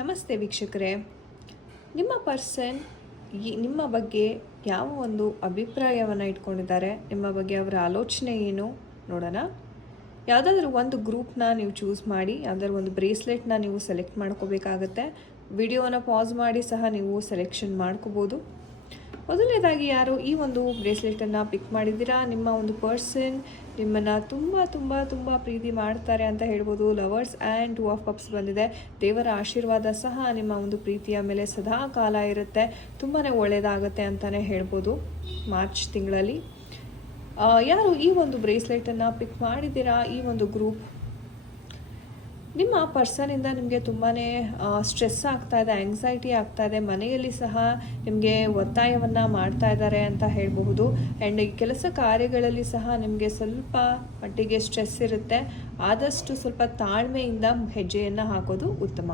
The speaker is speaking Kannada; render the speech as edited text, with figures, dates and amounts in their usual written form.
ನಮಸ್ತೆ ವೀಕ್ಷಕರೇ. ನಿಮ್ಮ ಪರ್ಸನ್ ನಿಮ್ಮ ಬಗ್ಗೆ ಯಾವ ಒಂದು ಅಭಿಪ್ರಾಯವನ್ನು ಇಟ್ಕೊಂಡಿದ್ದಾರೆ, ನಿಮ್ಮ ಬಗ್ಗೆ ಅವರ ಆಲೋಚನೆ ಏನು ನೋಡೋಣ. ಯಾವುದಾದ್ರೂ ಒಂದು ಗ್ರೂಪ್ನ ನೀವು ಚೂಸ್ ಮಾಡಿ, ಯಾವುದಾದ್ರೂ ಒಂದು ಬ್ರೇಸ್ಲೆಟ್ನ ನೀವು ಸೆಲೆಕ್ಟ್ ಮಾಡ್ಕೋಬೇಕಾಗತ್ತೆ. ವಿಡಿಯೋನ ಪಾಸ್ ಮಾಡಿ ಸಹ ನೀವು ಸೆಲೆಕ್ಷನ್ ಮಾಡ್ಕೋಬೋದು. ಮೊದಲನೇದಾಗಿ ಯಾರು ಈ ಒಂದು ಬ್ರೇಸ್ಲೆಟನ್ನು ಪಿಕ್ ಮಾಡಿದ್ದೀರಾ, ನಿಮ್ಮ ಒಂದು ಪರ್ಸನ್ ನಿಮ್ಮನ್ನು ತುಂಬ ತುಂಬ ತುಂಬ ಪ್ರೀತಿ ಮಾಡ್ತಾರೆ ಅಂತ ಹೇಳ್ಬೋದು. ಲವರ್ಸ್ ಆ್ಯಂಡ್ 2 ಆಫ್ ಕಪ್ಸ್ ಬಂದಿದೆ. ದೇವರ ಆಶೀರ್ವಾದ ಸಹ ನಿಮ್ಮ ಒಂದು ಪ್ರೀತಿಯ ಮೇಲೆ ಸದಾ ಕಾಲ ಇರುತ್ತೆ. ತುಂಬಾ ಒಳ್ಳೆಯದಾಗುತ್ತೆ ಅಂತಲೇ ಹೇಳ್ಬೋದು. ಮಾರ್ಚ್ ತಿಂಗಳಲ್ಲಿ ಯಾರು ಈ ಒಂದು ಬ್ರೇಸ್ಲೆಟನ್ನು ಪಿಕ್ ಮಾಡಿದ್ದೀರಾ, ಈ ಒಂದು ಗ್ರೂಪ್ ನಿಮ್ಮ ಪರ್ಸನಿಂದ ನಿಮಗೆ ತುಂಬಾ ಸ್ಟ್ರೆಸ್ ಆಗ್ತಾ ಇದೆ, ಆಂಗ್ಸೈಟಿ ಆಗ್ತಾ ಇದೆ. ಮನೆಯಲ್ಲಿ ಸಹ ನಿಮಗೆ ಒತ್ತಾಯವನ್ನು ಮಾಡ್ತಾ ಇದ್ದಾರೆ ಅಂತ ಹೇಳಬಹುದು. ಆ್ಯಂಡ್ ಈ ಕೆಲಸ ಕಾರ್ಯಗಳಲ್ಲಿ ಸಹ ನಿಮಗೆ ಸ್ವಲ್ಪ ಮಟ್ಟಿಗೆ ಸ್ಟ್ರೆಸ್ ಇರುತ್ತೆ. ಆದಷ್ಟು ಸ್ವಲ್ಪ ತಾಳ್ಮೆಯಿಂದ ಹೆಜ್ಜೆಯನ್ನು ಹಾಕೋದು ಉತ್ತಮ.